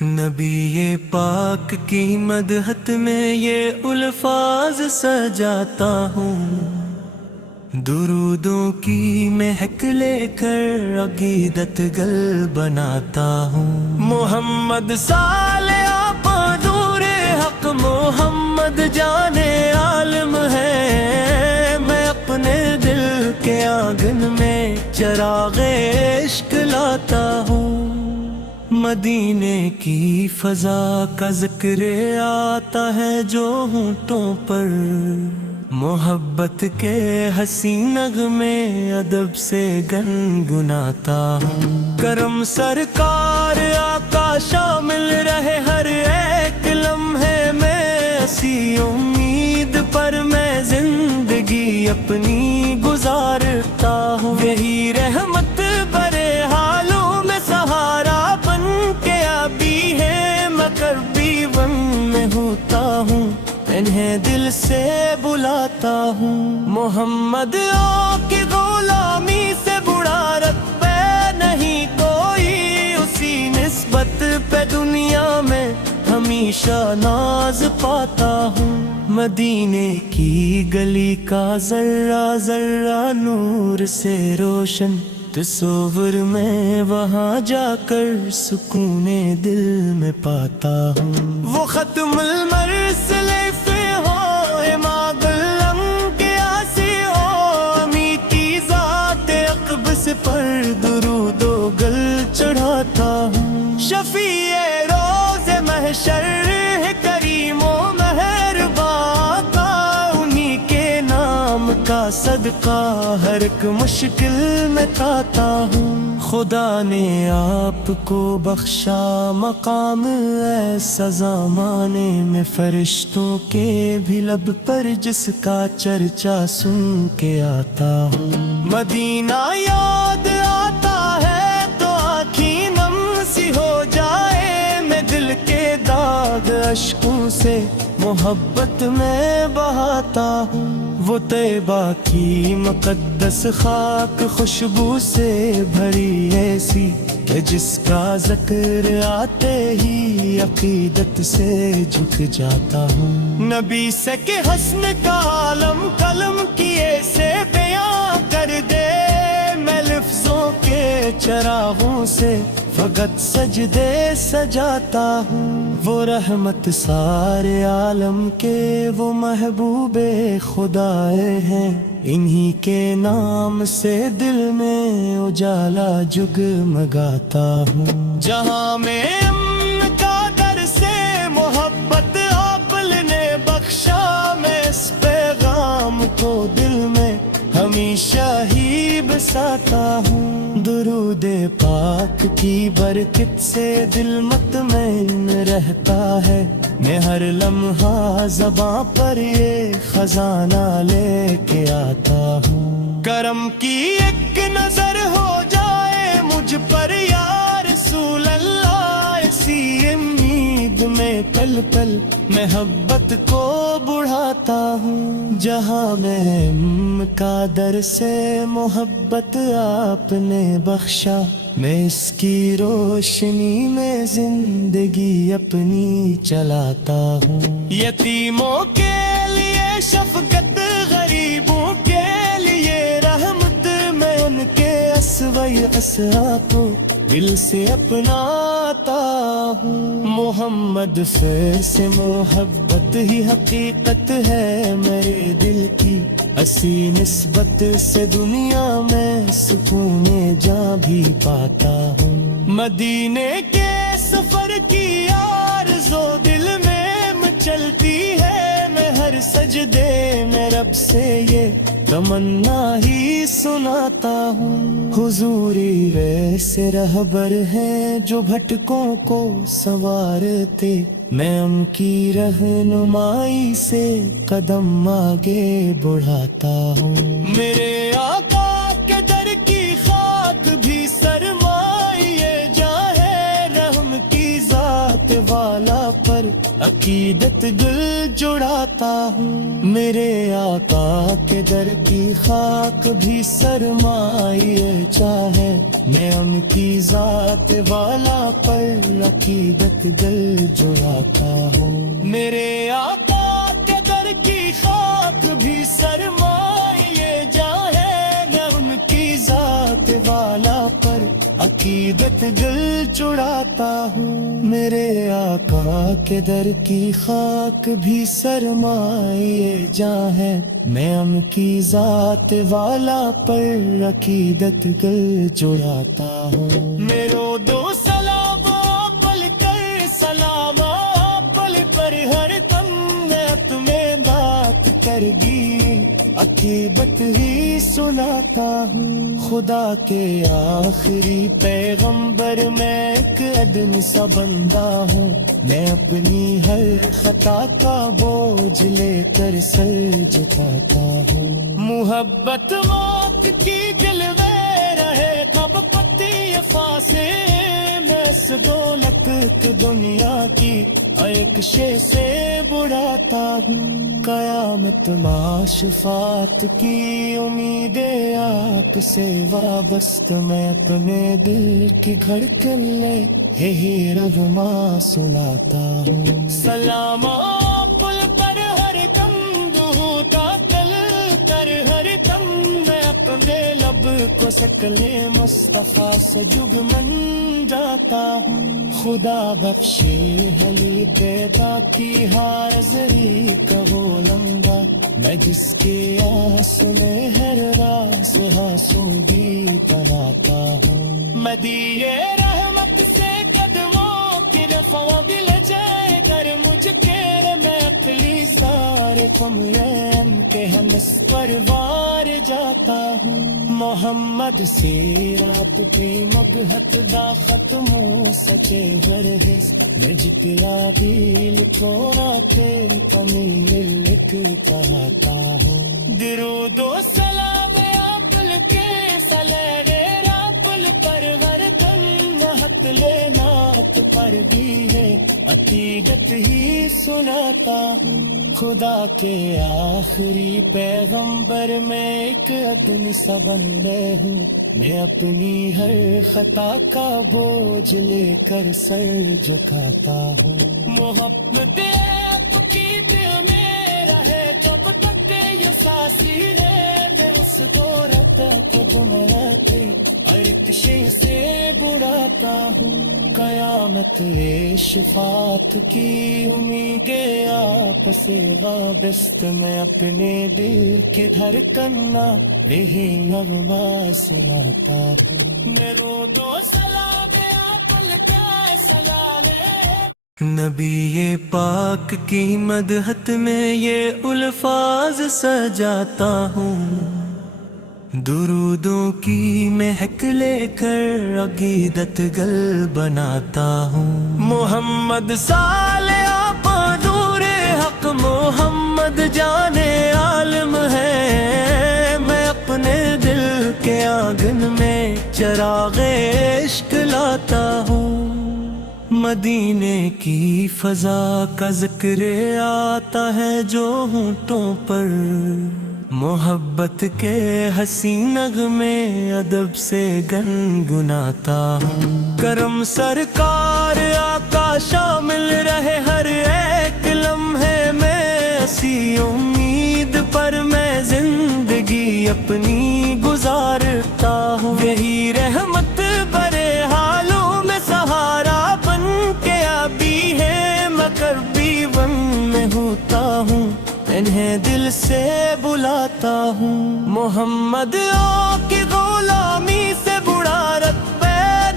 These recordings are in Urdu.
نبی پاک کی مدحت میں یہ الفاظ سجاتا ہوں، درودوں کی مہک لے کر عقیدت گل بناتا ہوں۔ محمد صالح آپ نور حق، محمد جان عالم ہے، میں اپنے دل کے آنگن میں چراغ عشق لاتا ہوں۔ مدینے کی فضا کا ذکر آتا ہے جو ہونٹوں پر، محبت کے حسین نغمے ادب سے گنگناتا ہوں۔ کرم سرکار آقا شامل رہے ہر ایک لمحے میں، اسی امید پر میں زندگی اپنی گزارتا ہوں۔ یہی رحمت برے حالوں میں سہارا کربی ون میں ہوتا ہوں، انہیں دل سے بلاتا ہوں۔ محمد کی غلامی سے بڑا رتبہ نہیں کوئی، اسی نسبت پہ دنیا میں ہمیشہ ناز پاتا ہوں۔ مدینے کی گلی کا ذرہ ذرہ نور سے روشن، تصور میں وہاں جا کر سکون دل میں پاتا ہوں۔ وہ ختم المرسل ہو، امام العلم کے آسی ہو، امی کی ذات اقدس پر درود و گل چڑھاتا ہوں۔ شفیع روز محشر کریم و مہربان کا، انہی کے نام کا صدقہ ہر ایک مشکل میں کھاتا ہوں۔ خدا نے آپ کو بخشا مقام ایسا زمانے میں، فرشتوں کے بھی لب پر جس کا چرچا سن کے آتا ہوں۔ مدینہ یاد آتا ہے تو آنکھیں نم سی ہو جائے، میں دل کے داغ اشکوں سے محبت میں بہاتا ہوں۔ وہ طیبہ کی مقدس خاک خوشبو سے بھری ایسی کہ جس کا ذکر آتے ہی عقیدت سے جھک جاتا ہوں۔ نبی سے کہ حسن کا عالم قلم کیے سے بیان کر دے، میں لفظوں کے چراغوں سے فقط سجدے سجاتا ہوں۔ وہ رحمت سارے عالم کے وہ محبوب خدا ہیں، انہی کے نام سے دل میں اجالا جگمگاتا ہوں۔ جہاں میں امن کا در سے محبت آپ نے بخشا، میں اس پیغام کو دل میں ہمیشہ ہی بساتا ہوں۔ درود پاک کی برکت سے دل مطمئن رہتا ہے، میں ہر لمحہ زباں پر یہ خزانہ لے کے آتا ہوں۔ کرم کی ایک نظر ہو جائے مجھ پر یا رسول اللہ، اسی امید میں پل پل محبت کو بڑھاتا ہوں۔ جہاں میں کا در سے محبت آپ نے بخشا، میں اس کی روشنی میں زندگی اپنی چلاتا ہوں۔ یتیموں کے لیے شفقت، غریبوں کے لیے رحمت، میں ان کے اسوۂ اسرا کو دل سے اپناتا ہوں۔ محمد سے محبت ہی حقیقت ہے میرے دل کی، اسی نسبت سے دنیا میں سکون جاں بھی پاتا ہوں۔ مدینے کے سفر کی آرزو دل میں مچلتی ہے، میں ہر سجدے میں رب سے یہ تمنا ہی سناتا ہوں۔ حضوری ویسے رہبر ہیں جو بھٹکوں کو سنوارتے، میں ان کی رہنمائی سے قدم آگے بڑھاتا ہوں۔ میرے آقا کے در کی خاک بھی سرمایہ جاں ہے، رحم کی ذات ذات والا پر عقیدت دل جڑاتا ہوں، میرے آقا کے در کی خاک بھی سرمایہ چاہے، میں ان کی ذات والا پر عقیدت دل جڑاتا ہوں، میرے آقا کے در کی خاک بھی سرمایہ چاہے، میں ان کی ذات والا پر عقیدت دل جڑاتا ہوں، میرے آقا کے در کی خاک بھی سرمایہ جاں ہے، میں ان کی ذات والا پر عقیدت دل جڑاتا ہوں، میرو دو سلام پل کر سلام پل پر ہر دم میں تمہیں بات کر دی عقیدت ہی سناتا ہوں، خدا کے آخری پیغمبر میں ایک ادنی سا بندہ ہوں، میں اپنی ہر خطا کا بوجھ لے کر سر جھکاتا ہوں، محبت موت کی دل میں رہے کب پتی فاسے، میں اس دولت کی دنیا کی ایک شے سے بڑھاتا ہوں، قیامت معاشفات کی امید آپ سے وابست، میں اپنے دل کی دھڑکن لے یہی رگما سناتا ہوں، سلام پل پر ہر دم دہتا کل کر ہر دم، میں اپنے لب کو شکل مصطفیٰ سے جگمن جاتا ہوں، خدا بخشے علی پیدا کی حاضری کا وہ لمبا، میں جس کے آس میں ہر راس ہاسوگی بناتا ہوں، مدیے رحمت سے قدموں کی رفع دل جائے کر مجھ کے، میں اپنی سارے کمین کے ہم اس پروار جاتا ہوں، محمد سے رات کے مگہت دا ختموں سچے برہس، میں جتیا بھی لکھونا کے کمی لکھ پاتا ہوں، درود و سلام آپل کے سلیرے راپل پر ہر دم، نہت لینات پر بھی ہے عقیدت ہی سناتا ہوں، خدا کے آخری پیغمبر میں ایک ادنی سا بندے ہوں، میں اپنی ہر خطا کا بوجھ لے کر سر جھکاتا ہوں، محبت آپ کی دل میں رہے جب تک یہ سانسی رہے، میں اس دولت کو دنیا ہر شے سے بڑھاتا ہوں، قیامت شفاعت کی امید آپ سے وابست، میں اپنے دل کے دھڑکن یہی نغمہ سناتا ہوں، میرو دو سلام آپل کیا سلام نبی پاک کی مدحت میں یہ الفاظ سجاتا ہوں، درودوں کی مہک لے کر عقیدت گل بناتا ہوں، محمد صالح نور حق محمد جانے عالم ہے، میں اپنے دل کے آنگن میں چراغ عشق لاتا ہوں، مدینے کی فضا کا ذکر آتا ہے جو ہونٹوں پر، محبت کے حسین نغمے ادب سے گنگناتا ہوں، کرم سرکار آقا شامل رہے ہر ایک لمحے میں، اسی امید پر میں زندگی اپنی گزارتا ہوں، یہی رحمت برے حالوں میں سہارا بن کے آبی ہے، مگر بھی ون میں ہوتا ہوں، انہیں دل سے بلاتا ہوں، محمد کی غلامی سے بڑا رتبہ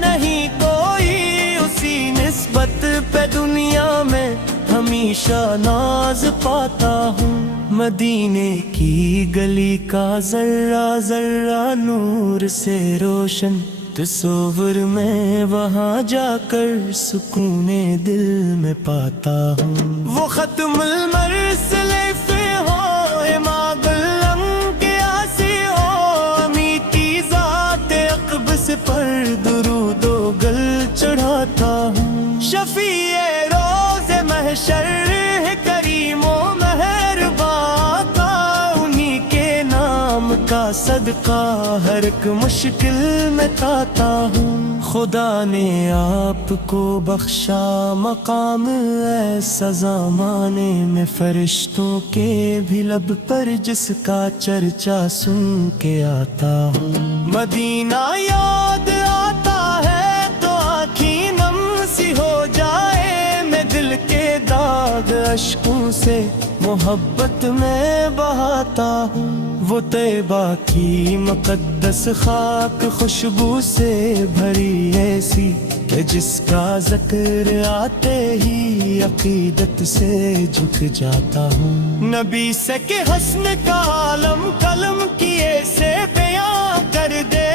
نہیں کوئی، اسی نسبت پہ دنیا میں ہمیشہ ناز پاتا ہوں، مدینے کی گلی کا ذرہ ذرہ نور سے روشن، تصور میں وہاں جا کر سکون دل میں پاتا ہوں، وہ ختم المرسل پر درود و گل چڑھاتا ہوں، شفیع آقا ہر ایک مشکل میں تاتا ہوں خدا نے آپ کو بخشا مقام ایسا زمانے میں فرشتوں کے بھی لب پر جس کا چرچا سن کے آتا ہوں مدینہ یاد آتا ہے تو آنکھیں نم سی ہو جائے میں دل کے داغ اشکوں سے محبت میں بہاتا ہوں وہ طیبہ کی مقدس خاک خوشبو سے بھری ایسی کہ جس کا ذکر آتے ہی عقیدت سے جھک جاتا ہوں نبی سے کہ حسن کا عالم قلم کیے سے بیان کر دے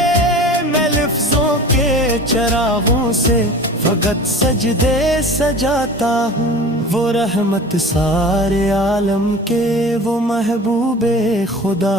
میں لفظوں کے چراغوں سے فقط سجدے سجاتا ہوں وہ رحمت سارے عالم کے وہ محبوب خدا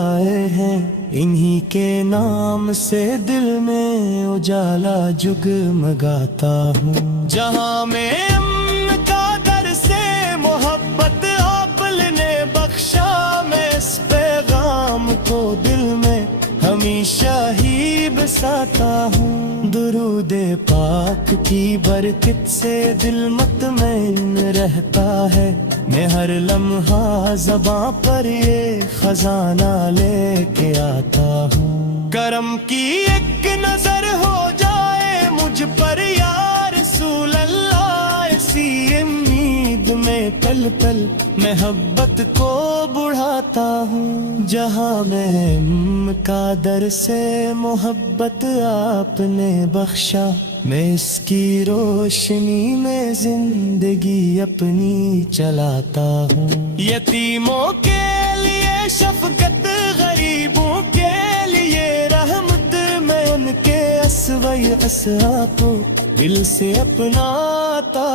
ہیں انہی کے نام سے دل میں اجالا جگمگاتا ہوں جہاں میں امن کا در سے محبت آپ نے بخشا میں اس پیغام کو دل میں ہمیشہ ہی بساتا ہوں درود پاک کی برکت سے دل مطمئن رہتا ہے میں ہر لمحہ زباں پر یہ خزانہ لے کے آتا ہوں کرم کی ایک نظر ہو جائے مجھ پر یا رسول اللہ اسی امید میں پل پل محبت کو بڑھاتا ہوں جہاں میں کا در سے محبت آپ نے بخشا میں اس کی روشنی میں زندگی اپنی چلاتا ہوں یتیموں کے لیے شفقت غریبوں کے لیے رحمت میں ان کے اسوئی اسرا کو دل سے اپناتا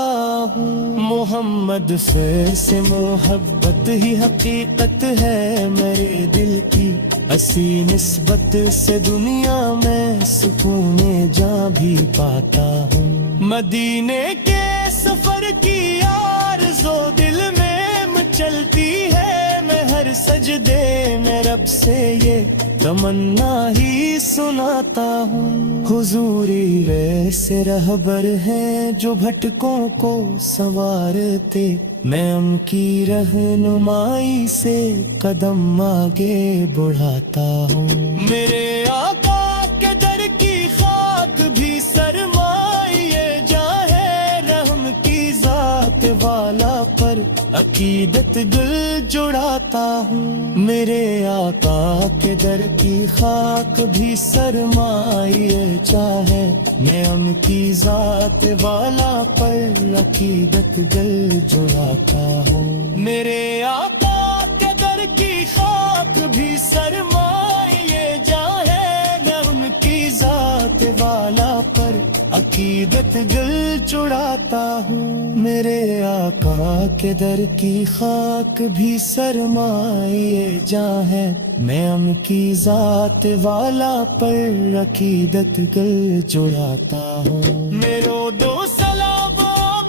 ہوں محمد سے محبت ہی حقیقت ہے میرے دل کی اسی نسبت سے دنیا میں سکون جاں بھی پاتا ہوں مدینے کے سفر کی آرزو دل میں مچلتی ہے میں ہر سجدے میں رب سے یہ تمنا ہی سناتا ہوں حضوری ویسے رہبر ہیں جو بھٹکوں کو سنوارتے میں ان کی رہنمائی سے قدم آگے بڑھاتا ہوں میرے آقا کے در کی خاک بھی سرمایہ جاں ہے رحم کی ذات والا پر عقیدت دل جڑاتا ہوں میرے آقا کے در کی خاک بھی سرمایہ چاہے میں ان کی ذات والا پر عقیدت دل جڑاتا ہوں میرے آقا کے در کی خاک بھی سرمایہ چاہے میں ان کی ذات والا پر عقیدت دل چڑھاتا ہوں میرے آقا کے در کی خاک بھی سرمایہ جاں ہے میں ان کی ذات والا پر عقیدت دل چڑھاتا ہوں میرو دو سلام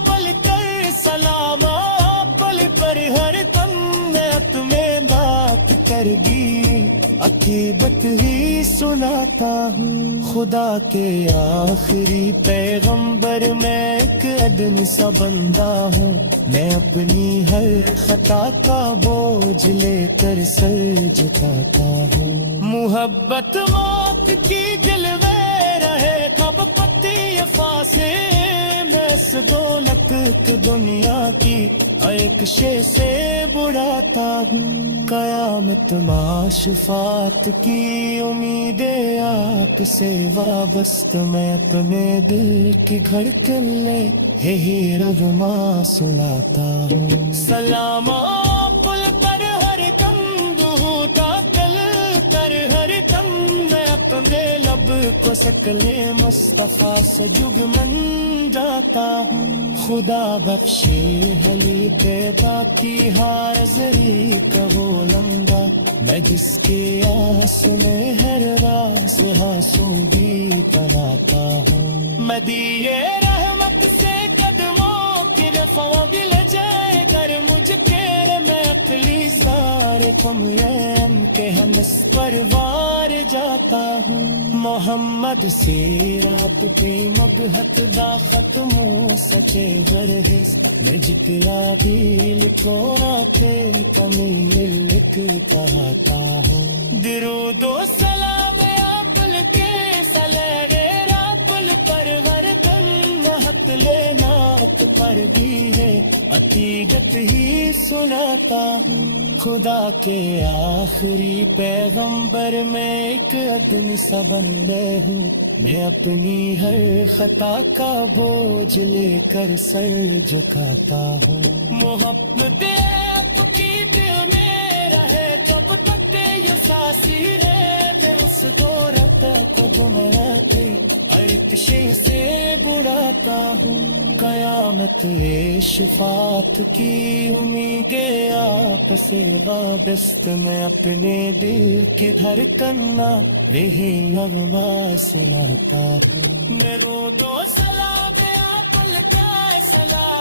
پل کر سلام پل پر ہر دم میں تمہیں بات کر دی عقیدت ہی سناتا ہوں خدا کے آخری پیغمبر میں ایک ادن سا بندہ ہوں میں اپنی ہر خطا کا بوجھ لے کر سر جھکاتا ہوں محبت موت کی دل میں رہے کب پتی فاسے میں اس دولت دنیا کی ایک شے سے بڑھاتا ہوں قیامت مع شفاعت کی امید آپ سے وابست میں اپنے دل کی دھڑکن لے یہی رغما سناتا ہوں سلام پل پر ہر کم دہوتا کل کر ہر کم میں اپنے لب کو شکل مصطفیٰ سے جگمن جاتا ہوں خدا بخشے حلی پیدا کی حاضری کا وہ لنگا میں جس کے آنسو میں ہر راس ہاسوں بھی بناتا ہوں مدیے رحمت سے قدموں کی رفع دل جائے گر مجھ کے میں اقلی سارے کم کے ہم اس پر وار جاتا سناتا ہوں محمد سے رات کے مبہت دا ختم سچے برہس میں جتنا بھی لکھو نہ تھے کمی لکھتا آتا ہوں درود و سلام آپل کے سلے راپل پرور تن محت لینا پر بھی ہے عقیدت ہی سناتا ہوں خدا کے آخری پیغمبر میں ایک آدمی سا بندے ہوں میں اپنی ہر خطا کا بوجھ لے کر سر جھکاتا ہوں محبت آپ کی دل میں رہے جب تک یہ سانسی رہے میں اس دور تک گمراہ کے ارتشے سے بڑھاتا ہوں قیامت شفاعت کی امید آپ سے وابست میں اپنے دل کے ہر کنا رہی نغمہ سناتا ہوں میں رود و سلام آپ کا سلام